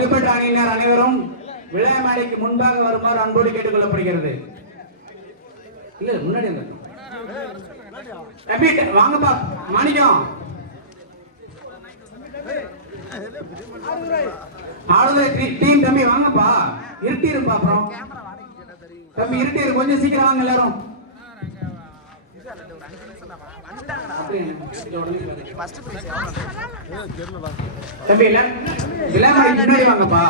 அணியினர் அனைவரும் விழா மேடைக்கு முன்பாக வருமாறு அன்போடு கேட்டுக் கொள்ளப்படுகிறது. இல்ல முன்னாடி வாங்கப்பா மாணிக்கம் டீம் தம்பி வாங்கப்பா. இருட்டிருப்பா அப்புறம் தம்பி இருட்டிரு, கொஞ்சம் சீக்கிரம் வாங்க எல்லாரும். தம்பி விழா மேடைக்கு முன்னாடி வாங்கப்பா.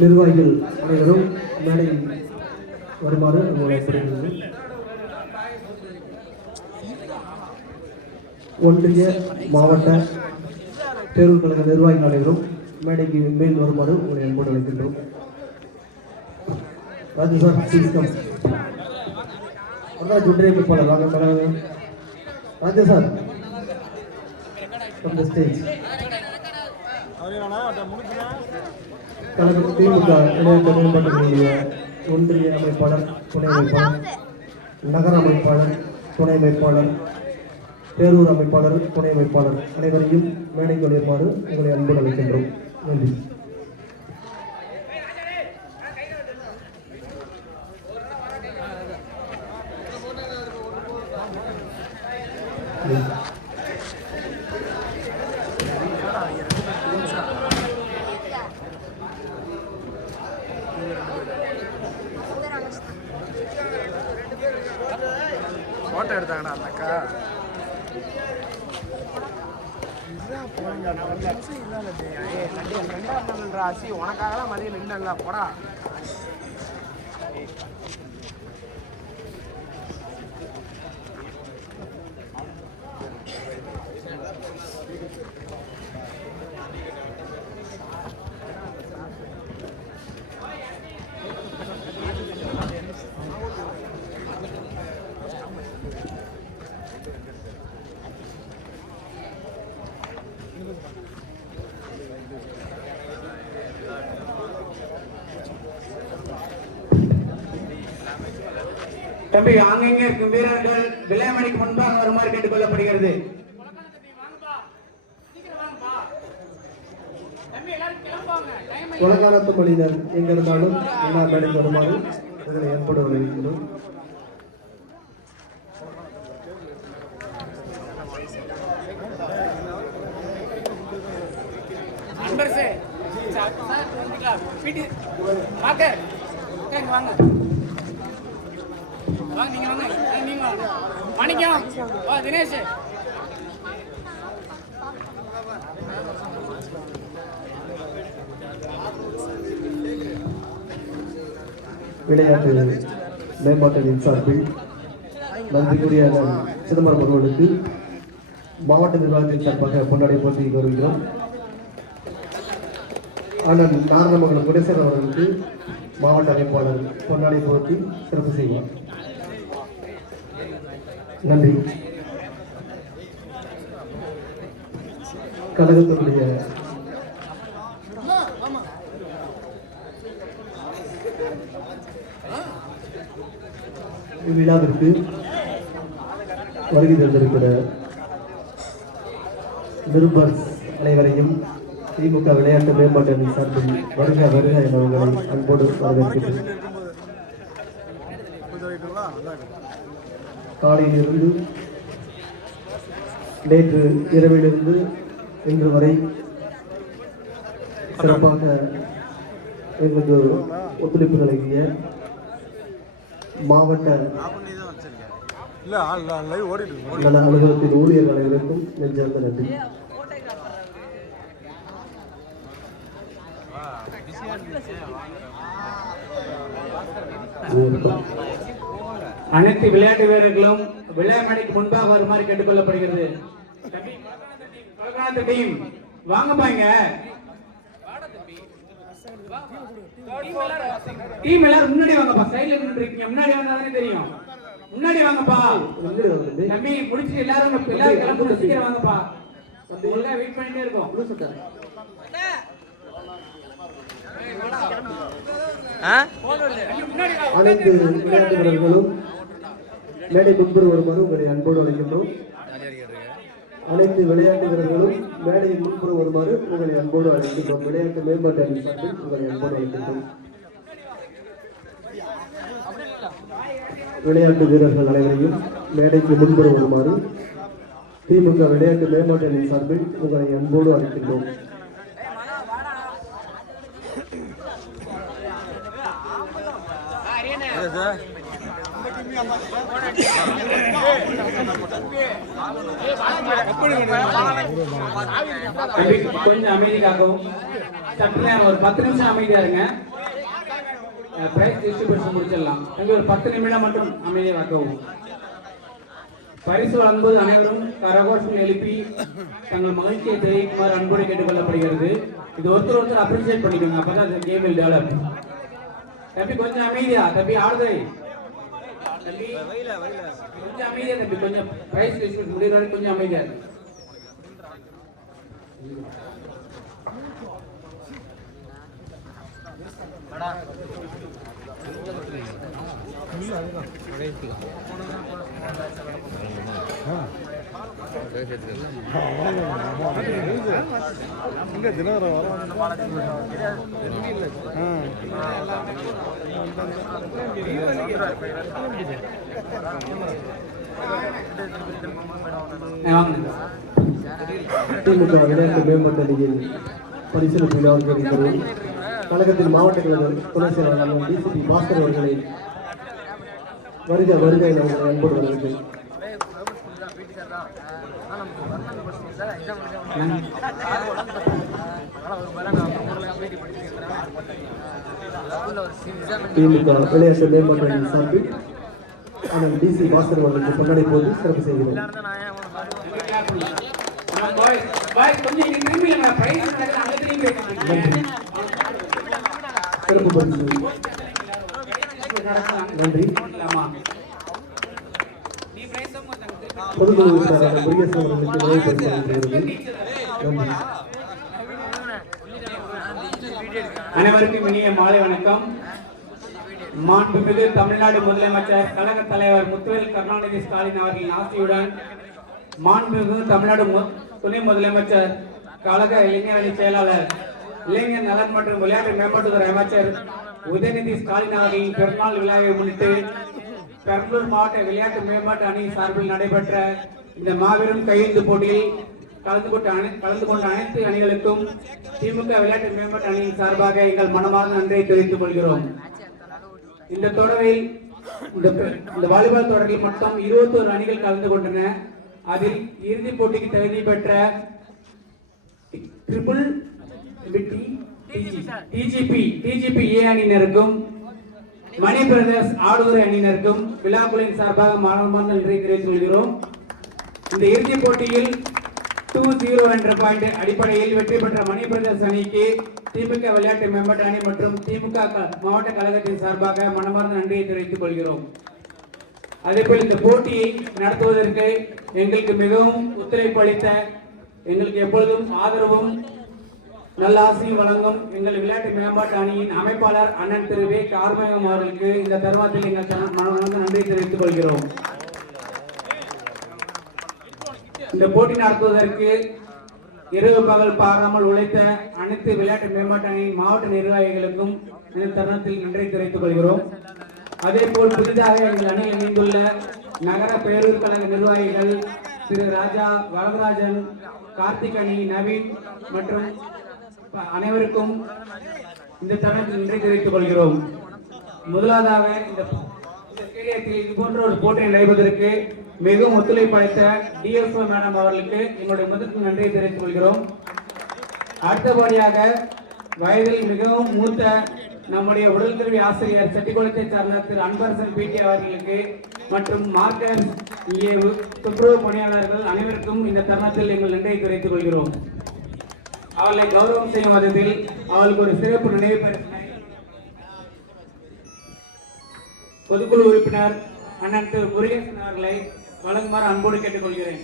நிர்வாகிகள் அனைவரும் மேடையில் வருமாறு அழைக்கப்படுகிறது. ஒன்றிய மாவட்ட தேர்தல் கழக நிர்வாகிகள் அனைவரும் மேடைக்கு மேல் வருமாறு உங்களை அன்போடு அழைக்கின்றோம். ராஜு சார் ஒன்றிய வேட்பாளர் வாங்க. Raju sir on the stage. கழக திமுக இளைஞர் மேம்பாட்டுடைய ஒன்றிய அமைப்பாளர், துணை அமைப்பாளர், நகர அமைப்பாளர், துணை அமைப்பாளர், பேரூர் அமைப்பாளர், துணை அமைப்பாளர் அனைவரையும் மேடைக்கு வருமாறு உங்களை அன்போடு அழைக்கின்றோம். நன்றி. போட்டோ எடுத்தாங்கடா அந்த அக்கா. ராசி உனக்காக மதியம் நின்றல போடா. தம்பி அங்கங்கே இருக்கும் வீரர்கள் விழா மேடைக்கு முன்பாக வருமாறு கேட்டுக் கொள்ளப்படுகிறது. கொலகாலத்து மொழியினர் எங்கிருந்தாலும் எல்லா மேடைக்கு வருமாறு இதனை ஏற்பட வருகின்றோம். விளையாட்டு மேம்பாட்டின் சார்பில் நன்றிக்குரிய சிதம்பரம் அவர்களுக்கு மாவட்ட நிர்வாகத்தின் சார்பாக கொண்டாடி போட்டி வருகிறோம். ஆனால் நாரணமங்கலம் குடேசன் அவர்களுக்கு மாவட்ட அமைப்பாளர் பொன்னாடை போட்டி சிறப்பு செய்வார். நன்றி. கழகத்தினுடைய இவ்விழாவிற்கு வருகை தந்திருக்கிற நிருபர் அனைவரையும் திமுக விளையாட்டு மேம்பாட்டு அணி சார்பில் வருக வருக என உங்களை அன்போடு வரவேற்கிறேன். காலையிலிருந்து நேற்று இரவிலிருந்து இன்று வரை சிறப்பாக எங்களுக்கு ஒத்துழைப்பு வழங்கிய மாவட்ட நல அலுவலகத்தின் ஊழியர்கள் அனைவருக்கும் நெஞ்சார்ந்த நன்றி. அனைத்து விளையாட்டு வீரர்களும் விழா மேடைக்கு முன்பாக வருமாறு கேட்டுக் கொள்ளப்படுகிறது. வாங்கப்பாங்க. டீம் எல்லாரும் முன்னாடி வாங்கப்பா. சைடுல நின்று இருக்கீங்க, முன்னாடி வந்தாதானே தெரியும். முன்னாடி வாங்கப்பா. முன்னாடி வாங்க தம்பி. தம்பி முடிச்சிட்டு எல்லாரும் கிளம்புங்க, சீக்கிரம் வாங்கப்பா. உங்களுக்காக வெயிட் பண்ணிட்டே இருக்கோம். அனைத்து விளையாட்டு வீரர்களும் மேடை முன்பு வருமாறு உங்களை அன்போடு அழைக்கின்றோம். அனைத்து விளையாட்டு வீரர்களும் மேடையின் முன்புறம் வருமாறு உங்களை அன்போடு அழைக்கின்றோம். விளையாட்டு மேம்பாட்டு அணி சார்பில் உங்களை அன்போடு அழைக்கின்றோம். விளையாட்டு வீரர்கள் அனைவரையும் மேடைக்கு முன்புறம் வருமாறு திமுக விளையாட்டு மேம்பாட்டு அணி சார்பில் உங்களை அன்போடு அழைக்கின்றோம். கொஞ்சம் அமைதியாகவும் சற்று நேரம் ஒரு 10 நிமிஷம் அமைதியா இருங்க. பிரைஸ் டிஸ்ட்ரிபியூஷன் முடிச்சிடலாம். ஒரு 10 நிமிடம் மட்டும் அமைதியாகவும். பரிசு வழங்கும்போது அனைவரும் கரகோஷம் எழுப்பி தங்கள் மகிழ்ச்சியை தெரிவிக்குமாறு அன்போடு கேட்டுக்கொள்ளப்படுகிறது. இது ஒருத்தர் அப்ரிசியேட் பண்ணிக்கோங்க, அப்பதான் கேம் வில் டெவலப். தம்பி கொஞ்சம் அமைதியா, தம்பி ஆடுதை தம்பி கொஞ்சம் அமைதியா, தம்பி கொஞ்சம் பிரைஸ் டிஸ்ட்ரிபியூஷன் முடிகிற வரைக்கும் கொஞ்சம் அமைதியா. திமுக விளையாட்டு மேம்பாட்டு அணியில் பரிசீலனை விழாவில் கழகத்தின் மாவட்ட துணை செயலாளர் டிசிபி பாஸ்கர் அவர்களை வருக வருகை அவர்களை அன்போடு வருகிறது. திமுக விளையாட்டு மேம்பாட்டு அணி சார்பில் ஆனால் டிசி பாஸ்கர் அவர்களுக்கு கொண்டாடி போது சிறப்பு செய்கிறோம். சிறப்பு பரிசு நன்றி. பொதுக்குழு உறுப்பினர் முருகேசன் அவர்களுக்கு நிறைவு பரிசு வழங்கப்படுகிறது. நன்றி. அனைவருக்கும் இனிய மாலை வணக்கம். மாண்புமிகு தமிழ்நாடு முதலமைச்சர் கழக தலைவர் முத்துவேல் கருணாநிதி ஸ்டாலின் அவர்களின் ஆசையுடன் மாண்புமிகு தமிழ்நாடு துணை முதலமைச்சர் கழக இளைஞர் அணி செயலாளர் இளைஞர் நலன் மற்றும் விளையாட்டு மேம்பாட்டுத்துறை அமைச்சர் உதயநிதி ஸ்டாலின் அவர்களின் பிறந்தநாள் விழாவை முன்னிட்டு பெரம்பலூர் மாவட்ட விளையாட்டு மேம்பாட்டு அணி சார்பில் நடைபெற்ற இந்த மாபெரும் கையெழுத்து போட்டியில் கலந்து கொண்ட அனைத்து அணிகளுக்கும் திமுக விளையாட்டு மேம்பாட்டு அணியின் சார்பாக எங்கள் மனமார்ந்த நன்றியை தெரிவித்துக் கொள்கிறோம். இந்த தொடரில் இந்த வாலிபால் தொடரில் மொத்தம் 21 அணிகள் கலந்து கொண்டன. அதில் இறுதிப் போட்டிக்கு தகுதி பெற்ற டிஜிபி ஏ அணியினருக்கும் மணி பிரதர்ஸ் ஆடுதுறை அணியினருக்கும் விழாக்குழுவின் சார்பாக மனமார்ந்த நன்றியை தெரிவித்துக் கொள்கிறோம். இந்த இறுதிப் போட்டியில் 2-0 என்ற பாயிண்ட் அடிப்படையில் வெற்றி பெற்ற மணி பிரதர்ஸ் அணிக்கு திமுக விளையாட்டு மேம்பாட்டு அணி மற்றும் திமுக மாவட்ட கழகத்தின் சார்பாக மனமார்ந்த நன்றியை தெரிவித்துக் கொள்கிறோம். அதேபோல் இந்த போட்டியை நடத்துவதற்கு எங்களுக்கு மிகவும் ஒத்துழைப்பு அளித்த, எங்களுக்கு எப்பொழுதும் ஆதரவும் நல்ல ஆசையும் வழங்கும் எங்கள் விளையாட்டு மேம்பாட்டு அணியின் அமைப்பாளர் அண்ணன் திரு வே கார்மேகம் அவர்களுக்கு இந்த தருணத்தில் எங்கள் மனமார்ந்த நன்றியை தெரிவித்துக் கொள்கிறோம். இந்த போட்டி நடத்துவதற்கு இரவு பகல் பாராமல் உழைத்த அனைத்து விளையாட்டு மேம்பாட்டு அணியின் மாவட்ட நிர்வாகிகளுக்கும் இந்த தருணத்தில் நன்றி தெரிவித்துக் கொள்கிறோம். அதே போல் புதிதாக எங்கள் அணியில் இணைந்துள்ள நகர பேரூர் கழக நிர்வாகிகள் திரு ராஜா, வரதராஜன், கார்த்திக் அணி, நவீன் மற்றும் அனைவருக்கும் இந்த தருணத்தில் நன்றி தெரிவித்துக் கொள்கிறோம். முதலாவதாக இந்த ஸ்டேடியத்தில் இது போன்ற ஒரு போட்டி நடைபெறுவதற்கு மிகவும் ஒத்துழைப்பு அளித்த டிஎஸ்ஓ மேடம் அவர்களுக்கு எங்களுடைய முதற்கு நன்றியை தெரிவித்துக் கொள்கிறோம். அடுத்தபடியாக வயதில் மிகவும் மூத்த நம்முடைய உடல்கல்வி ஆசிரியர் செட்டிக்குளத்தை சார்ந்த திரு அன்பரசன் பிடி அவர்களுக்கு மற்றும் மார்க்கர் இங்கே துப்புரவு பணியாளர்கள் அனைவருக்கும் இந்த தருணத்தில் எங்கள் நன்றியை தெரிவித்துக் கொள்கிறோம். அவர்களை கௌரவம் செய்யும் விதத்தில் அவர்களுக்கு ஒரு சிறப்பு நினைவு பரிசினை பொதுக்குழு உறுப்பினர் அண்ணன் திரு முருகேசன் அவர்களை வழங்குமாறு அன்போடு கேட்டுக்கொள்கிறேன்.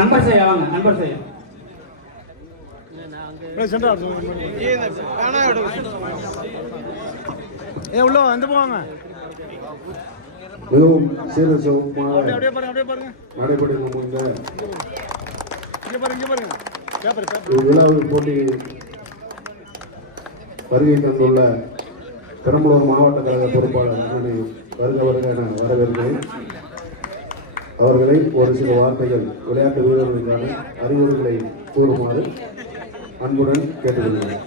அன்பர் செய்ய வாங்க, அன்பர் செய்ய. உள்ள வந்து போவாங்க. மிகவும் சீரசமாக நடைபெறும் இந்த விழாவில் போட்டி வருகை தந்துள்ள பெரம்பலூர் மாவட்ட கழக பொறுப்பாளர் அண்ணனை வருக என வரவேற்கிறேன். அவர்களை ஒரு சில வார்த்தைகள் விளையாட்டு வீரர்களுக்கான அறிவுரைகளை கூறுமாறு அன்புடன் கேட்டுக்கொள்கிறேன்.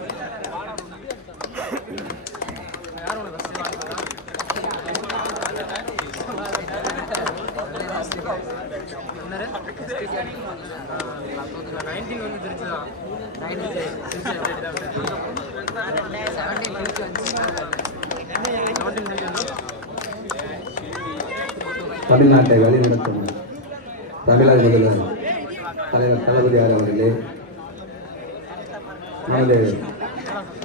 தமிழ்நாட்டை வழிநடத்தும் தமிழக முதல்வர் தலைவர் தளபதியார் அவர்களே, நமது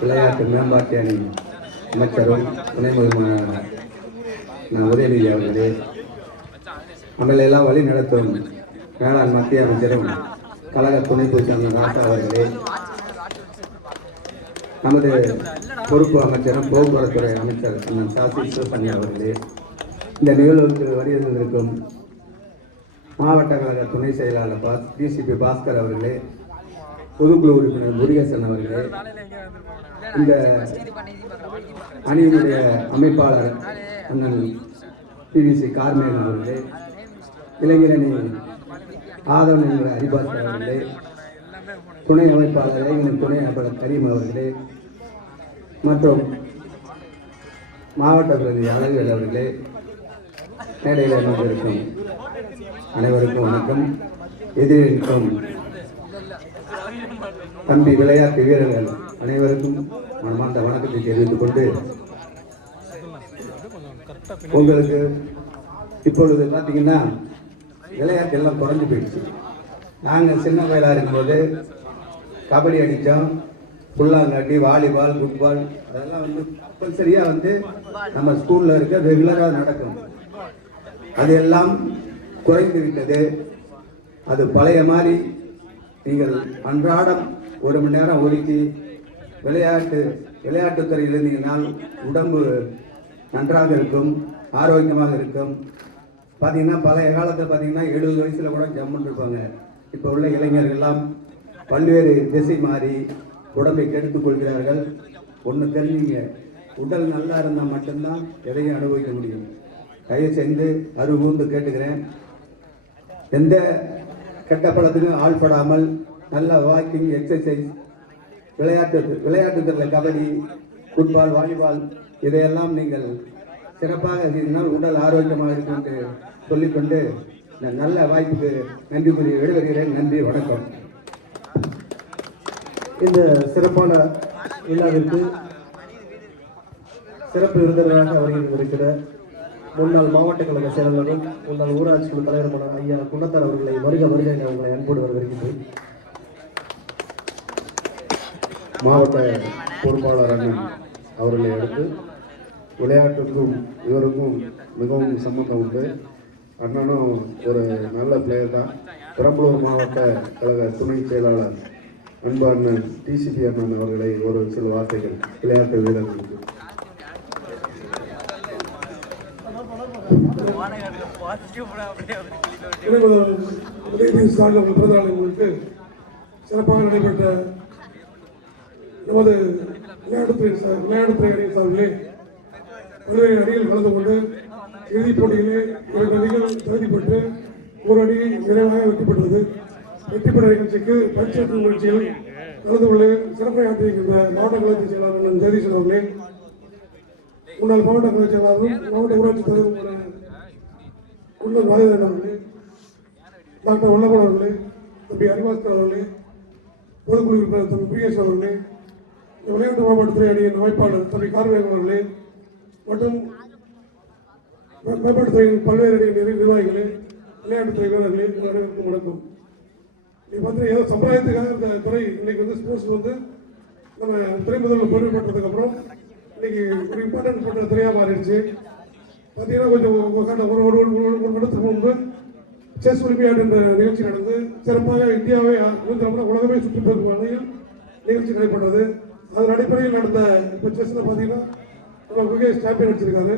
விளையாட்டு மேம்பாட்டு அணி அமைச்சரும் துணை முதல்வரான உதயநிதி அவர்களே, நம்மளையெல்லாம் வழி நடத்தும் வேளாண் மத்திய அமைச்சரும் கழக துணை பொதுச்செயலாளர் ராசா அவர்களே, நமது பொறுப்பு அமைச்சரும் போக்குவரத்துறை அமைச்சர் அண்ணன் சாசி சிவசங்கி அவர்களே, இந்த நிகழ்வுக்கு வருகின்றிருக்கும் மாவட்ட கழக துணை செயலாளர் டிசிபி பாஸ்கர் அவர்களே, பொதுக்குழு உறுப்பினர் முருகேசன் அவர்களே, இந்த அணியினுடைய அமைப்பாளர் அண்ணன் பிவிசி கார்மேன் அவர்களே, இளைஞரணி ஆதவன் என்ற ஹரிபாஸ்கர் அவர்களே, துணை அமைப்பாளர் இளைஞரின் துணை அமைப்பாளர் கரீம் அவர்களே மற்றும் மாவட்ட பிரதி அழகுவேல் அவர்களே, மேடையில் அமர்ந்திருக்கும் அனைவருக்கும் வணக்கம். எதிரிருக்கும் தம்பி விளையாட்டு வீரர்கள் அனைவருக்கும் மனமார்ந்த வணக்கத்தை தெரிவித்துக் கொண்டு, உங்களுக்கு இப்பொழுது பார்த்தீங்கன்னா விளையாட்டு எல்லாம் குறைஞ்சு போயிடுச்சு. நாங்கள் சின்ன வயலாக இருக்கும்போது கபடி அடித்தோம், புல்லாங்காட்டி, வாலிபால், ஃபுட்பால் அதெல்லாம் கம்பல்சரியாக நம்ம ஸ்கூலில் இருக்க ரெகுலராக நடக்கும். அது எல்லாம் குறைந்து விட்டது. அது பழைய மாதிரி நீங்கள் அன்றாடம் 1 மணி நேரம் ஒதுக்கி விளையாட்டுத்துறையில் இருந்தீங்கன்னால் உடம்பு நன்றாக இருக்கும், ஆரோக்கியமாக இருக்கும். பார்த்தீங்கன்னா பழைய காலத்தில் பார்த்தீங்கன்னா 70 வயசில் கூட ஜம்முன்னு இருப்பாங்க. இப்போ உள்ள இளைஞர்கள்லாம் பல்வேறு திசை மாறி உடம்பை கெடுத்துக் கொள்கிறார்கள். ஒன்று தெரிஞ்சுங்க, உடல் நல்லா இருந்தால் மட்டும்தான் எதையும் அனுபவிக்க முடியும். தயவு செஞ்சு அருகூந்து கேட்டுக்கிறேன், எந்த கெட்ட பழத்துக்கும் ஆள்படாமல் நல்ல வாக்கிங், எக்ஸசைஸ், விளையாட்டுத்துறையில் கபடி, ஃபுட்பால், வாலிபால் இதையெல்லாம் நீங்கள் சிறப்பாக செய்தால் உடல் ஆரோக்கியமாக இருக்கும் என்று சொல்லிக்கொண்டு நல்ல வாய்ப்புக்கு நன்றி கூறி விடைபெறுகிறேன். நன்றி, வணக்கம். இந்த சிறப்பான விழாவிற்கு சிறப்பு விருந்தினராக வருகின்ற முன்னாள் மாவட்ட கழக செயலாளரும் முன்னாள் ஊராட்சி குழு தலைவருமான ஐயா குணத்தார் அவர்களை வருக என உங்களை அன்போடு வரவேற்கின்றேன். மாவட்ட பொறுப்பாளர் அண்ணன் அவர்களை அடுத்து விளையாட்டுக்கும் இவருக்கும் மிகவும் சம்பந்தம் உண்டு. அண்ணனும் ஒரு நல்ல பிளேயர் தான். பெரம்பலூர் மாவட்ட கழக துணை செயலாளர் அன்பு அண்ணன் டிசிபி அண்ணன் அவர்களை ஒரு சில வார்த்தைகள் விளையாட்டு வீரர்களுக்கு. பிறந்தநாளுக்கு சிறப்பாக நடைபெற்ற நமது விளையாட்டுத்துறை அணியின் சார்பிலே பல்வேறு அணிகள் கலந்து கொண்டு இறுதிப் போட்டியிலே 2 அணிகள் தகுதி பெற்று ஒரு அணி நிறைவாக வெற்றி பெற்றது. வெற்றி பெற்ற நிகழ்ச்சிக்கு பரிசளிப்பு நிகழ்ச்சியில் கலந்து கொண்டு சிறப்பாக ஆற்றியிருக்கின்ற மாவட்ட கழகத்தை செயலாளர் ஜெகதீசன் அவர்களே, முன்னாள் மாவட்ட கழக செயலாளரும் மாவட்ட ஊராட்சி தலைவர் உள்ளூர் வாயுதன் அவர்களே, டாக்டர் உள்ளபன் அவர்களே, தம்பி ஹரிபாஸ்கர் அவர்களே, பொதுக்குழு உறுப்பினர் தம்பி பிரியேஷ் அவர்களே, விளையாட்டு மாவட்டத்துறை அணியின் அமைப்பாளர் தம்பி கார்மேகம் அவர்களே மற்றும் மேம்பாட்டுத்துறையின் பல்வேறு அணி நிர்வாகிகளே, விளையாட்டுத்துறை வீரர்களே, அனைவருக்கும் வணக்கம். இப்போ ஏதோ சமுதாயத்துக்காக இந்த துறை இன்னைக்கு ஸ்போர்ட்ஸ் நம்ம துறை முதல்வர் பொறுப்பு பெற்றதுக்கப்புறம் இன்னைக்கு ஒரு இம்பார்ட்டன்ட் போட்ட துறையாக மாறிடுச்சு. பார்த்தீங்கன்னா கொஞ்சம் ஒரு வருடத்துக்கு முன்பு செஸ் ஒலிம்பியாட் என்ற நிகழ்ச்சி நடந்து சிறப்பாக இந்தியாவை உலகமே சுற்றி பார்க்கும் வகையில் நிகழ்ச்சி நடைபெற்றது. அதன் அடிப்படையில் நடந்த இப்போ செஸ்ஸில் பார்த்தீங்கன்னா நம்ம குகேஷ் சாம்பியன் அடிச்சிருக்காரு.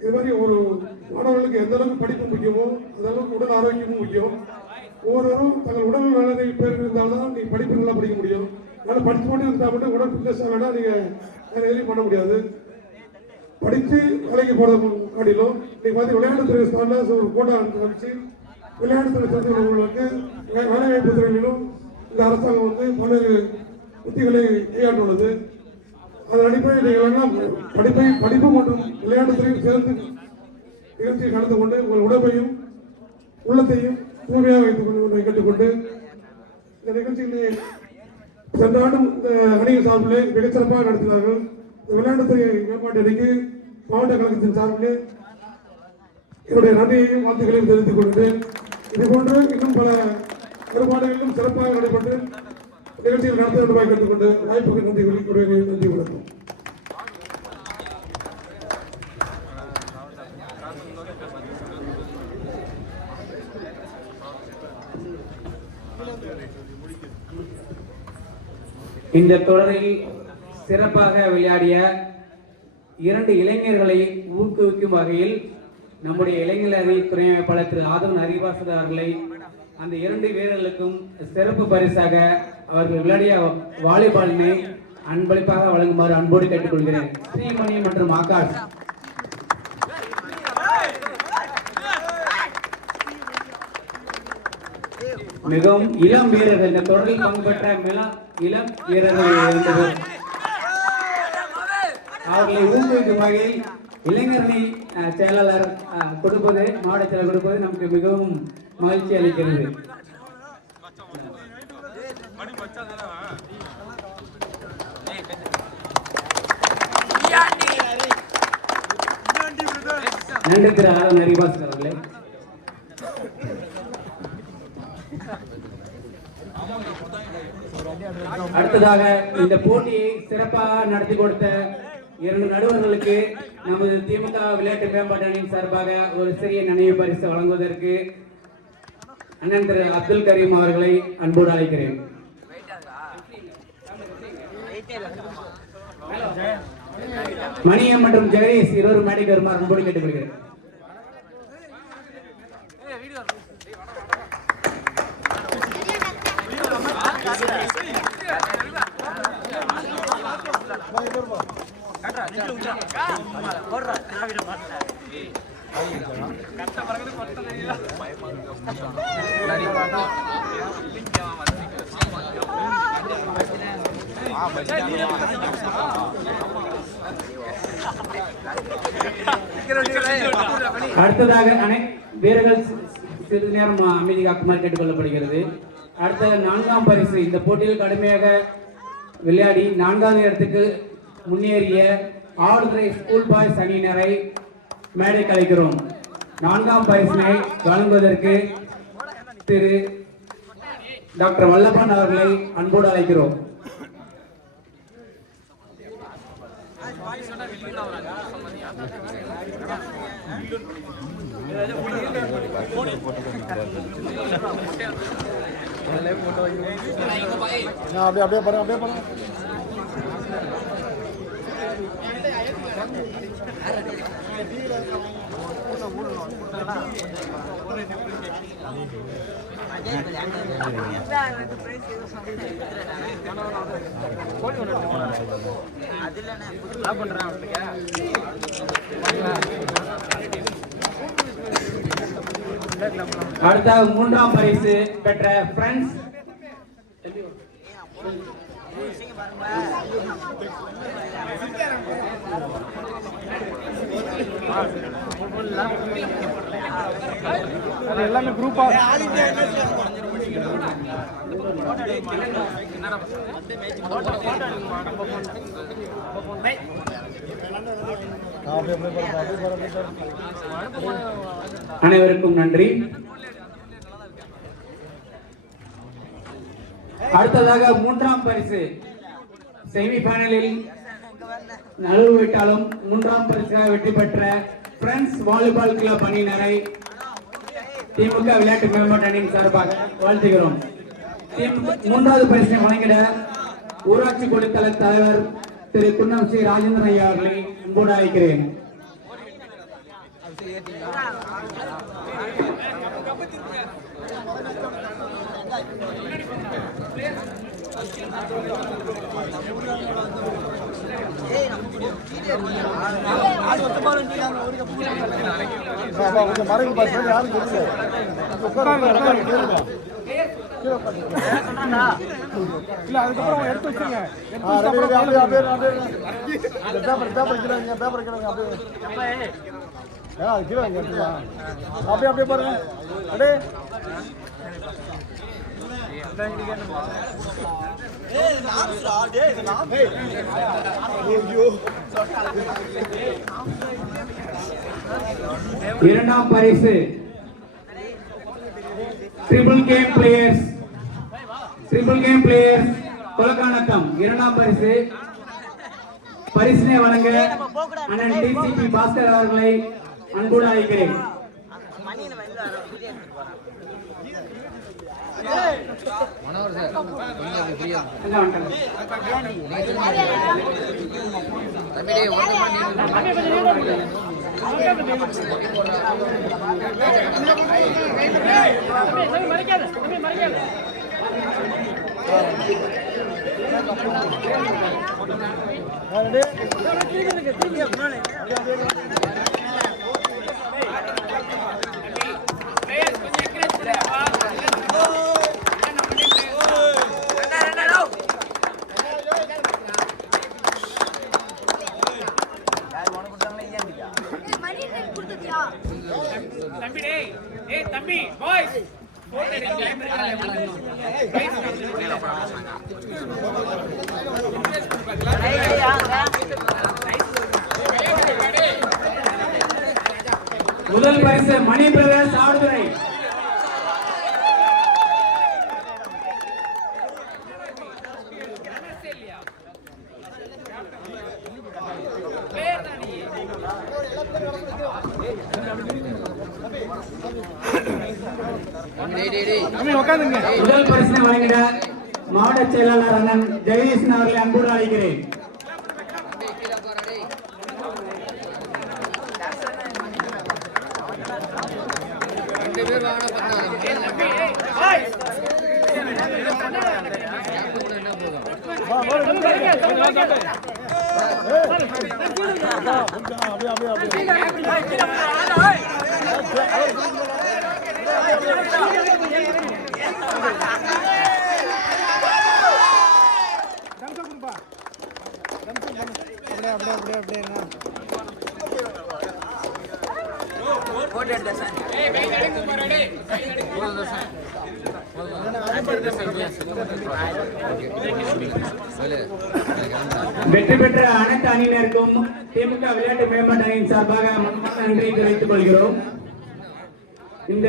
இது மாதிரி ஒரு மாணவர்களுக்கு எந்த அளவுக்கு படிப்பு முக்கியமோ அந்த அளவுக்கு உடல் ஆரோக்கியமும் முக்கியம். ஒவ்வொருவரும் தங்கள் உடல் நலனை பேர் இருந்தால்தான் நீங்கள் படிப்பு நல்லா படிக்க முடியும். நல்லா படித்து மட்டும் இருந்தால் மட்டும் உடல் ஃபிட்னஸாக வேணால் நீங்கள் வேறு எதுவும் பண்ண முடியாது. படித்து வேலைக்கு போகிறது காட்டிலும் இன்னைக்கு பார்த்து விளையாட்டுத்துறை ஸ்டாலில் ஒரு கோட்டா அமைச்சு விளையாட்டுத்துறை சேர்ந்தவர்களுக்கு வேலைவாய்ப்பு துறையிலும் இந்த அரசாங்கம் வந்து பல்வேறு உத்திகளை கையாண்டுள்ளது. அதன் அடிப்படையில் நீங்கள் எல்லாம் படிப்பு மற்றும் விளையாட்டுத்துறையும் சேர்ந்து நிகழ்ச்சியை கலந்து கொண்டு உங்கள் உடம்பையும் உள்ளத்தையும் தூய்மையாக வைத்துக் கொண்டு கேட்டுக்கொண்டு இந்த நிகழ்ச்சிகளை சென்ற ஆண்டும் இந்த அணியின் சார்பிலே மிகச்சிறப்பாக நடத்தினார்கள். இந்த விளையாட்டுத்துறை மேம்பாட்டு அணிக்கு மாவட்ட கழகத்தின் சார்பிலே என்னுடைய நன்றியையும் வாழ்த்துக்களையும் தெரிவித்துக் கொண்டேன். இதுபோன்று இன்னும் பல ஏற்பாடுகளிலும் சிறப்பாக நடைபெற்று நிகழ்ச்சிகள் நடத்த வேண்டுமாக கேட்டுக்கொண்டு வாய்ப்புக்கு நன்றி கூறுகிறேன். நன்றி வணக்கம். இந்த தொடரில் சிறப்பாக விளையாடிய 2 இளைஞர்களை ஊக்குவிக்கும் வகையில் நம்முடைய இளைஞர் அணி துணை அமைப்பாளர் திரு ஆதவன் ஹரிவாசன் அவர்களை அந்த 2 வீரர்களுக்கும் சிறப்பு பரிசாக அவர்கள் விளையாடிய வாலிபாலினை அன்பளிப்பாக வழங்குமாறு அன்போடு கேட்டுக்கொள்கிறேன். ஸ்ரீமணி மற்றும் ஆகாஷ். மிகவும் இளம் வீரர்கள், இந்த தொடரில் பங்கு பெற்ற இளம் வீரர்கள் இருந்தது. அவர்களை ஊக்குவிக்கும் வகையில் இளைஞரணி செயலாளர் கொடுப்பது, மாவட்ட செயலர் கொடுப்பது நமக்கு மிகவும் மகிழ்ச்சி அளிக்கிறது. நன்றி திரு ஆதவன் ஹரிவாசன் அவர்களே. அடுத்ததாக இந்த போட்டியை சிறப்பாக நடத்தி கொடுத்த 2 நடுவர்களுக்கு நமது திமுக விளையாட்டு மேம்பாட்டு அணியின் சார்பாக ஒரு சிறிய நினைவு பரிசு வழங்குவதற்கு அண்ணன் திரு அப்துல் கரீம் அவர்களை அன்போடு அழைக்கிறேன். மணியம் மற்றும் ஜெகதீஷ் இருவரும் மேடைக்கு வருமாறு அன்போடு கேட்டுக்கொள்கிறேன். அடுத்ததாக வீரர்கள் சிறிது நேரம் அமைதி காக்குமாறு கேட்டுக்கொள்ளப்படுகிறது. அடுத்த 4ஆம் பரிசு, இந்த போட்டியில் கடுமையாக விளையாடி 4வது இடத்துக்கு முன்னேறிய ஆடுதுறை ஸ்கூல் பாய்ஸ் அணியினரை மேடைக்கு அழைக்கிறோம். 4ஆம் பரிசினை வழங்குவதற்கு திரு டாக்டர் வல்லப்பன் அவர்களை அன்போடு அழைக்கிறோம். அப்படியே பாருங்க. அடுத்த 3ஆம் பரிசு பெற்ற ஃப்ரெண்ட்ஸ் எல்லாமே குரூப்பா அனைவருக்கும் நன்றி. அடுத்ததாக 3ஆம் பரிசு செமி ஃபைனலில் நழுவிட்டாலும் 3ஆம் பரிசாக வெற்றி பெற்ற பிரெண்ட்ஸ் வாலிபால் கிளப் அணியினரை திமுக விளையாட்டு மேம்பாட்டு அணியின் சார்பாக வாழ்த்துகிறோம். 3வது பரிசை வழங்கிட ஊராட்சி குழுத்தல தலைவர் திரு குன்னம் ஸ்ரீ ராஜேந்திரன் ஐயா அவர்களை அன்போடு அழைக்கிறேன். கொஞ்சம் மறைவு பார்த்து யாரும் தெரியல. இல்ல அதுக்கப்புறம் எடுத்து வச்சுங்க. அப்படியே பாருங்க. அப்படியே இரண்டாம் பரிசு ட்ரிபிள் கேம் பிளேயர்ஸ் கொலக்கானத்தம். இரண்டாம் பரிசு பரிசினை வழங்க அண்ணன் டிசிபி பாஸ்கர் அவர்களை அன்போடு அழைக்கிறேன். தம்பி பாய்ஸ் முதல் பரிசு மணி பிரதர்ஸ் ஆடுதுறை. முதல் பரிசினை வழங்கிட மாவட்ட செயலாளர் அண்ணன் ஜெகதீசன் அவர்களை அன்போடு அழைக்கிறேன். வெற்றி பெற்ற அனைத்து அணியினருக்கும் திமுக விளையாட்டு மேம்பாட்டு அணியின் சார்பாக நன்றி தெரிவித்துக் கொள்கிறோம். இந்த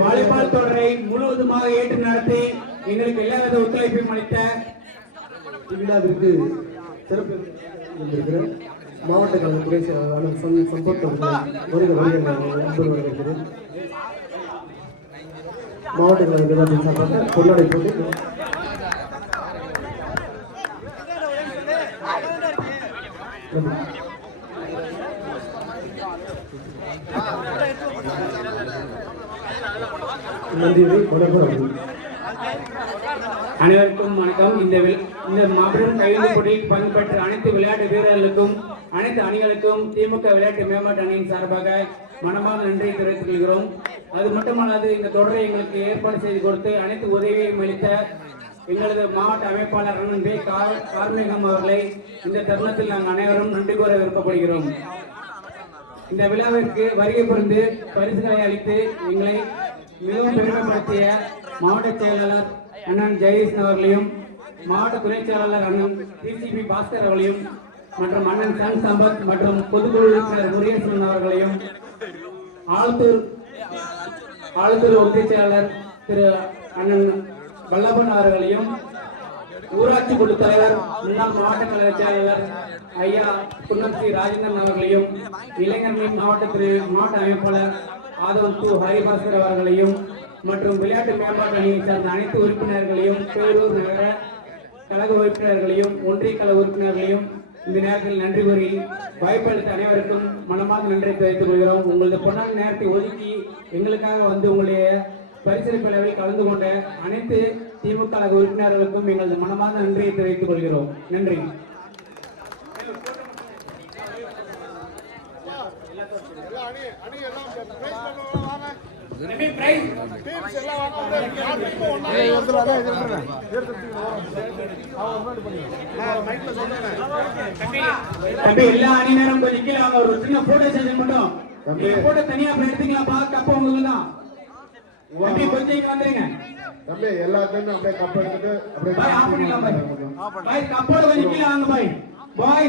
வாலிபால் தொடரை முழுவதுமாக ஏற்று நடத்தி எங்களுக்கு எல்லாவித ஒத்துழைப்பையும் அளித்த விழாவிற்கு சிறப்பு இருக்கிற மாவட்ட கல்வி துறை செயலாளர் சம்பத் வருகிறேன். மாவட்ட கல்வி நிர்வாகத்தின் சார்பாக பொன்னாடை போட்டு நன்றியை வணக்கம். அனைவருக்கும் வணக்கம். இந்த மாபெரும் கைது போட்டியில் பங்கு பெற்ற அனைத்து விளையாட்டு வீரர்களுக்கும் அனைத்து அணிகளுக்கும் திமுக விளையாட்டு மேம்பாட்டு அணியின் சார்பாக மனமார்ந்த நன்றியை தெரிவித்துக் கொள்கிறோம். அது மட்டுமல்லாது இந்த தொடரை எங்களுக்கு ஏற்பாடு செய்து கொடுத்து அனைத்து உதவியையும் அளித்த எங்களது மாவட்ட அமைப்பாளர் அண்ணன் பே கார்மிகம் அவர்களை இந்த தருணத்தில் நாங்கள் அனைவரும் நன்றி கூற விருப்பப்படுகிறோம். இந்த விழாவிற்கு வருகை புரிந்து பரிசுகளை அளித்து எங்களை மிகவும் பெருமைப்படுத்திய மாவட்ட செயலாளர் அண்ணன் ஜெயதீசன் அவர்களையும் மாவட்ட துணை செயலாளர் அண்ணன் டிசிபி பாஸ்கர் அவர்களையும் மற்றும் அண்ணன் சன் சம்பத் மற்றும் பொதுக்குழு உறுப்பினர் முருகேசன் அவர்களையும் ஆளுத்தூர் ஒன்றிய செயலாளர் திரு அண்ணன் வல்லபன் அவர்களையும் ஊராட்சி குழு தலைவர் முன்னாள் மாவட்ட கழக செயலாளர் ஐயா குன்னம் ஸ்ரீ ராஜேந்திரன் அவர்களையும் இளைஞர்களின் மாவட்ட அமைப்பாளர் ஆதவன் து ஹரிபாஸ்கர் அவர்களையும் மற்றும் விளையாட்டு மேம்பாட்டு அணியை சார்ந்த அனைத்து உறுப்பினர்களையும் பேரூர் நகர கழக உறுப்பினர்களையும் ஒன்றிய கழக உறுப்பினர்களையும் இந்த நேரத்தில் நன்றி கூறி வாய்ப்பளித்த அனைவருக்கும் மனமார்ந்த நன்றி தெரிவித்துக் கொள்கிறோம். உங்களது பொன்னான நேரத்தை ஒதுக்கி எங்களுக்காக வந்து உங்களுடைய பரிசீலனை அளவில் கலந்து கொண்ட அனைத்து திமுக கழக உறுப்பினர்களுக்கும் எங்களது மனமார்ந்த நன்றியை தெரிவித்துக் கொள்கிறோம். நன்றி. தம்பி எல்லா அணியினரும் கொஞ்சம் கீழே வாங்க. ஒரு சின்ன போட்டோ செஷன் மட்டும் போட்டோ தனியா எடுத்துக்கலாம். கப்ப உங்களுக்கு தான் தம்பி கொஞ்சம் இங்க வந்துருங்க. தம்பி எல்லாத்தையும் அப்படியே கப் எடுத்துட்டு அப்படியே பாய் ஆஃப் பண்ணிக்கலாம். பாய் கப்போட கொஞ்சம் கீழே வாங்க பாய். பாய்